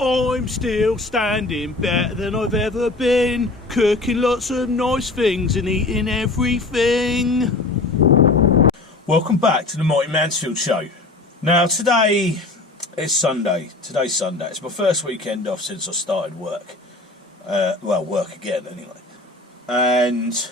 I'm still standing better than I've ever been, cooking lots of nice things and eating everything. Welcome back to the Mighty Mansfield show. Now today is Sunday. Today's Sunday. It's my first weekend off since I started work. Work again anyway. And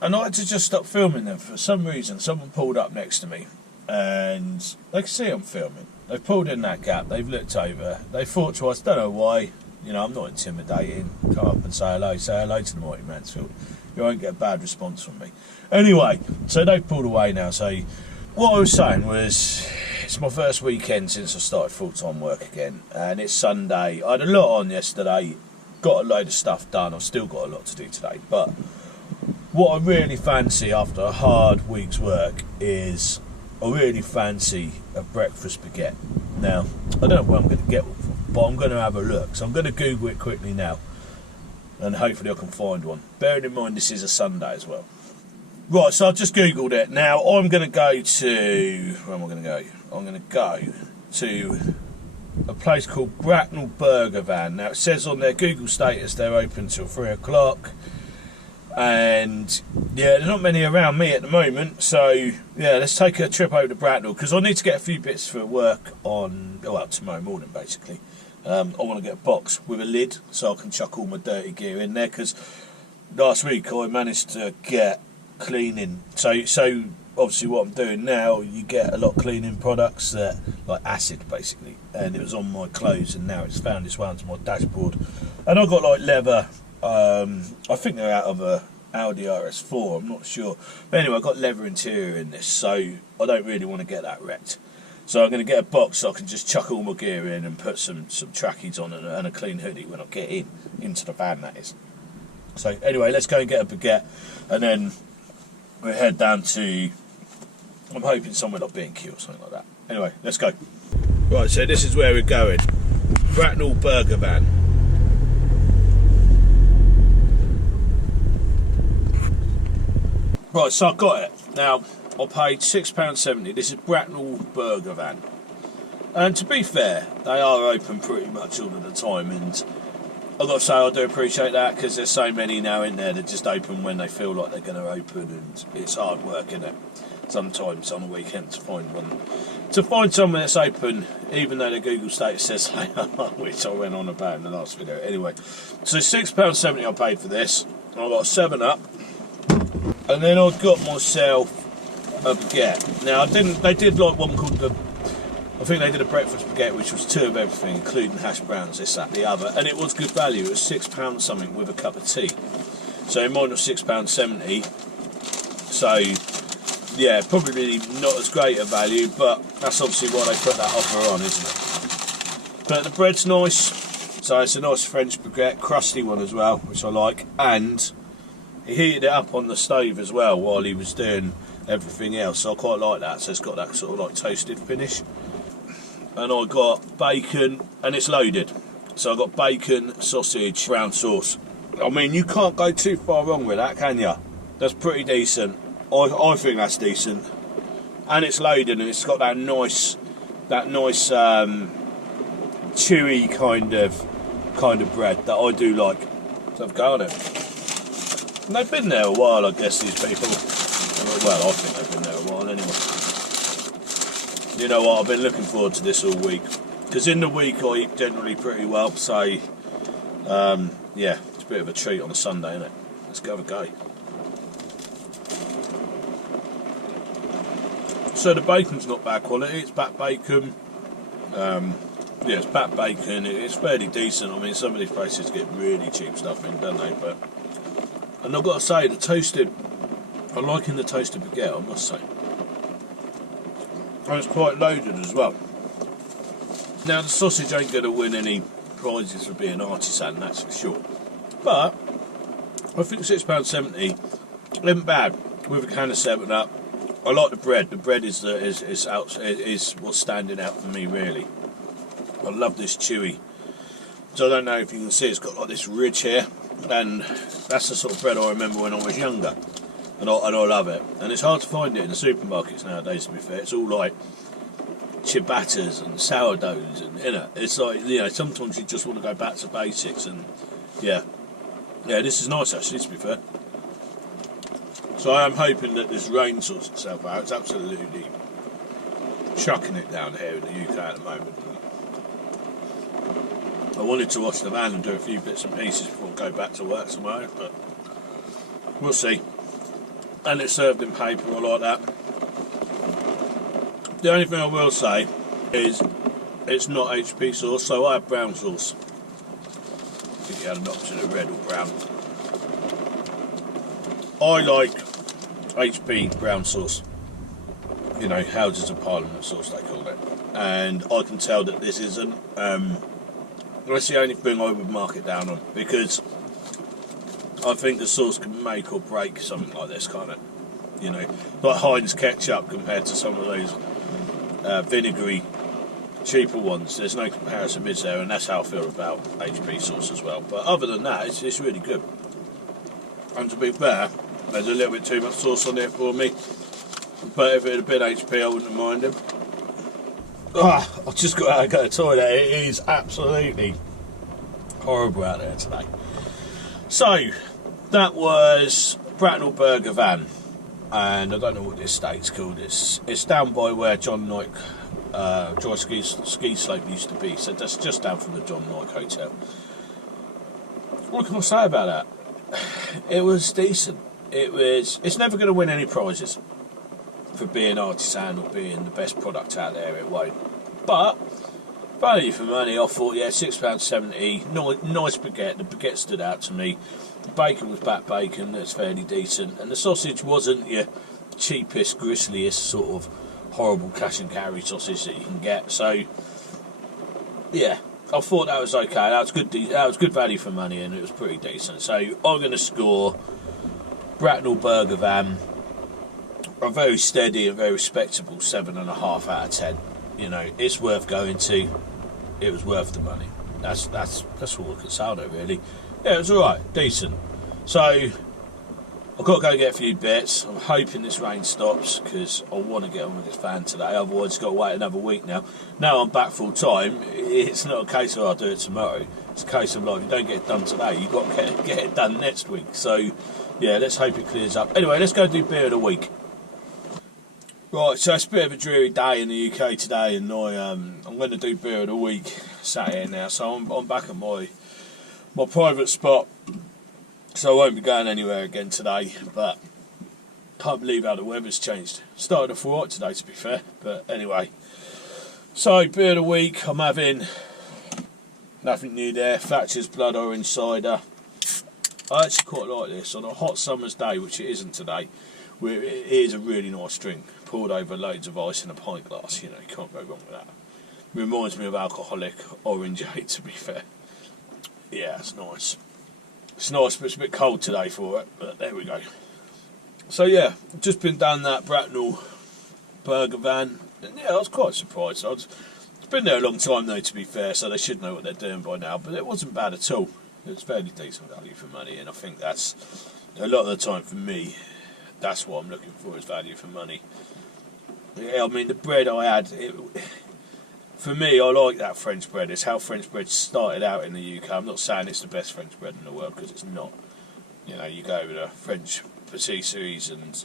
I had to just stop filming them for some reason. Someone pulled up next to me and they can see I'm filming. They've pulled in that gap, they've looked over, they thought twice, don't know why, you know, I'm not intimidating, come up and say hello to the Mighty Mansfield. You won't get a bad response from me. Anyway, so they've pulled away now, so what I was saying was, it's my first weekend since I started full-time work again, and it's Sunday. I had a lot on yesterday, got a load of stuff done, I've still got a lot to do today, but what I really fancy after a hard week's work is I really fancy a breakfast baguette. Now, I don't know where I'm going to get one from, but I'm going to have a look. So I'm going to Google it quickly now, and hopefully I can find one. Bearing in mind this is a Sunday as well. Right, so I've just Googled it. Now, I'm going to go to... Where am I going to go? I'm going to go to a place called Bracknell Burger Van. Now, it says on their Google status they're open till 3 o'clock. And yeah, there's not many around me at the moment, so yeah, let's take a trip over to Bracknell because I need to get a few bits for work on, well, tomorrow morning basically. I want to get a box with a lid so I can chuck all my dirty gear in there, because last week I managed to get cleaning. So obviously what I'm doing now, you get a lot of cleaning products that, like acid basically, and it was on my clothes and now it's found its way onto my dashboard. And I've got like leather. I think they're out of a Audi RS4, I'm not sure. But anyway, I've got leather interior in this, so I don't really want to get that wrecked. So I'm going to get a box so I can just chuck all my gear in and put some trackies on and a clean hoodie when I get into the van, that is. So anyway, let's go and get a baguette, and then we'll head down to, I'm hoping somewhere like B&Q or something like that. Anyway, let's go. Right, so this is where we're going. Bracknell Burger Van. Right, so I've got it. Now, I paid £6.70. This is Bracknell Burger Van. And to be fair, they are open pretty much all of the time. And I've got to say, I do appreciate that, because there's so many now in there that just open when they feel like they're going to open. And it's hard work, isn't it? Sometimes on a weekend to find one. To find someone that's open, even though the Google status says they are, which I went on about in the last video. Anyway, so £6.70 I paid for this. I've got a 7-Up. And then I got myself a baguette. Now they did like one called I think they did a breakfast baguette, which was 2 of everything, including hash browns, this, that, the other, and it was good value. It was £6 something with a cup of tea. So mine was £6.70. So yeah, probably not as great a value, but that's obviously why they put that offer on, isn't it? But the bread's nice. So it's a nice French baguette, crusty one as well, which I like, and he heated it up on the stove as well while he was doing everything else, so I quite like that. So it's got that sort of like toasted finish. And I got bacon, and it's loaded. So I got bacon, sausage, brown sauce. I mean, you can't go too far wrong with that, can you? That's pretty decent. I think that's decent. And it's loaded, and it's got that nice chewy kind of bread that I do like. So I've got it. And they've been there a while, I guess, these people. Well, I think they've been there a while anyway. You know what, I've been looking forward to this all week. Because in the week I eat generally pretty well, so yeah, it's a bit of a treat on a Sunday, isn't it? Let's go have a go. So the bacon's not bad quality, it's back bacon. Yeah, it's back bacon, it's fairly decent. I mean, some of these places get really cheap stuff in, don't they? And I've got to say, I'm liking the toasted baguette, I must say. And it's quite loaded as well. Now, the sausage ain't going to win any prizes for being artisan, that's for sure. But I think £6.70 isn't bad with a can of 7-Up. I like the bread. The bread is what's standing out for me, really. I love this chewy. So I don't know if you can see, it's got like this ridge here, and that's the sort of bread I remember when I was younger, and I love it. And it's hard to find it in the supermarkets nowadays, to be fair. It's all like ciabattas and sourdoughs, and it's like, sometimes you just want to go back to basics, and yeah, this is nice actually, to be fair. So I am hoping that this rain sorts itself out. It's absolutely chucking it down here in the UK at the moment. I wanted to wash the van and do a few bits and pieces before I go back to work tomorrow, but we'll see. And it's served in paper, I like that. The only thing I will say is it's not HP sauce, so I have brown sauce. I think you had an option of red or brown. I like HP brown sauce. Houses of Parliament sauce they call it. And I can tell that this isn't. That's the only thing I would mark it down on, because I think the sauce can make or break something like this, kind of. Like Heinz ketchup compared to some of those vinegary, cheaper ones. There's no comparison, is there? And that's how I feel about HP sauce as well. But other than that, it's really good. And to be fair, there's a little bit too much sauce on there for me. But if it had been HP, I wouldn't have minded. I've just got out to go to the toilet. It is absolutely horrible out there today. So, that was Bracknell Burger van. And I don't know what this estate's called. It's down by where John Knight dry ski slope used to be. So that's just down from the John Knight Hotel. What can I say about that? It was decent. It's never going to win any prizes for being artisan or being the best product out there. It won't. But value for money, I thought, £6.70. Nice baguette. The baguette stood out to me. The bacon was back bacon. That's fairly decent, and the sausage wasn't your cheapest, gristliest sort of horrible cash and carry sausage that you can get. So yeah, I thought that was okay. That was good. That was good value for money, and it was pretty decent. So I'm going to score Bracknell Burger van a very steady and very respectable 7.5 out of 10. It's worth going to. It was worth the money. That's all I can say on it, really. Yeah, it was alright, decent. So I've got to go get a few bits. I'm hoping this rain stops, because I want to get on with this van today. Otherwise, I've got to wait another week now. Now I'm back full time. It's not a case of I'll do it tomorrow. It's a case of, like, if you don't get it done today, you've got to get it done next week. So yeah, let's hope it clears up. Anyway, let's go do beer of the week. Right, so it's a bit of a dreary day in the UK today, and I'm going to do beer of the week. Sat here now, so I'm back at my private spot, so I won't be going anywhere again today. But can't believe how the weather's changed. Started off alright today, to be fair, but anyway. So beer of the week, I'm having nothing new there. Thatcher's Blood Orange Cider. I actually quite like this on a hot summer's day, which it isn't today. It is a really nice drink, poured over loads of ice in a pint glass. You can't go wrong with that. Reminds me of alcoholic orangeade, to be fair. Yeah, it's nice. It's nice, but it's a bit cold today for it, but there we go. So yeah, just been down that Bracknell Burger van, and yeah, I was quite surprised. It's been there a long time though, to be fair, so they should know what they're doing by now, but it wasn't bad at all. It was fairly decent value for money, and I think that's, a lot of the time for me, that's what I'm looking for, is value for money. Yeah, I mean, the bread I had, for me, I like that French bread. It's how French bread started out in the UK. I'm not saying it's the best French bread in the world, because it's not. You go over to French patisseries and,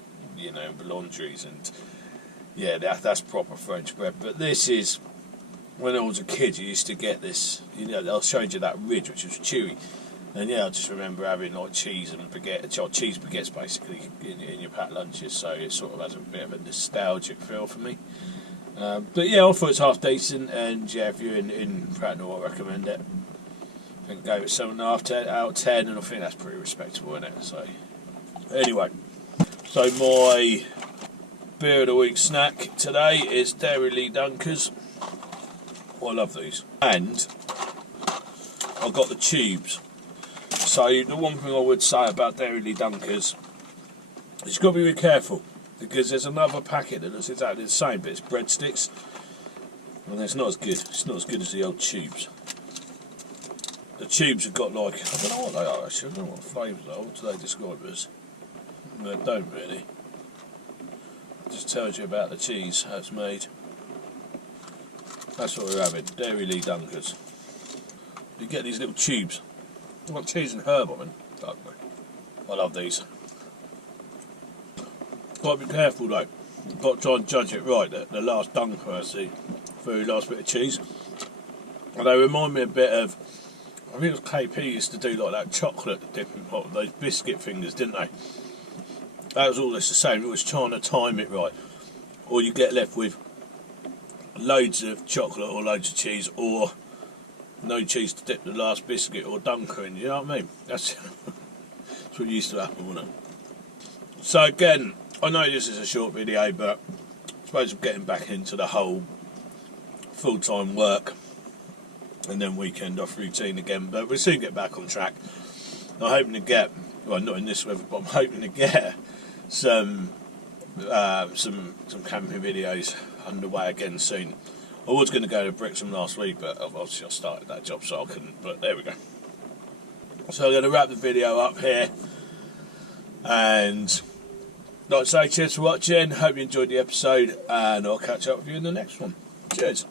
boulangeries, and yeah, that's proper French bread. But this is, when I was a kid, you used to get this, I showed you that ridge, which was chewy. And yeah, I just remember having like cheese and baguette, cheese baguettes basically in your packed lunches, so it sort of has a bit of a nostalgic feel for me. But yeah, I thought it's half decent, and yeah, if you're in Bracknell, I recommend it. I think I gave it 7.5 out of 10, and I think that's pretty respectable, isn't it? So anyway, so my beer of the week snack today is Dairy Lee Dunkers. I love these, and I've got the tubes. So the one thing I would say about Dairy Lee Dunkers is you've got to be really careful, because there's another packet that looks exactly the same, but it's breadsticks, and it's not as good. It's not as good as the old tubes. The tubes have got, like, I don't know what they are actually. I don't know what flavours they are. What do they describe as? They don't really. It just tells you about the cheese, how it's made. That's what we're having, Dairy Lee Dunkers. You get these little tubes. I've got cheese and herb on them. I love these. Got to be careful though. You've got to try and judge it right. The last dunker has the very last bit of cheese. And they remind me a bit of, I think it was KP used to do like that chocolate dipping pot, those biscuit fingers, didn't they? That was all the same. It was trying to time it right. Or you get left with loads of chocolate or loads of cheese, or no cheese to dip the last biscuit or dunker in, you know what I mean? That's what used to happen, wasn't it? So again, I know this is a short video, but I suppose I'm getting back into the whole full-time work and then weekend off routine again, but we'll soon get back on track. I'm hoping to get, well, not in this weather, but I'm hoping to get some camping videos underway again soon. I was going to go to Brixham last week, but obviously I started that job, so I couldn't, but there we go. So I'm going to wrap the video up here, and like I say, cheers for watching, hope you enjoyed the episode, and I'll catch up with you in the next one. Cheers.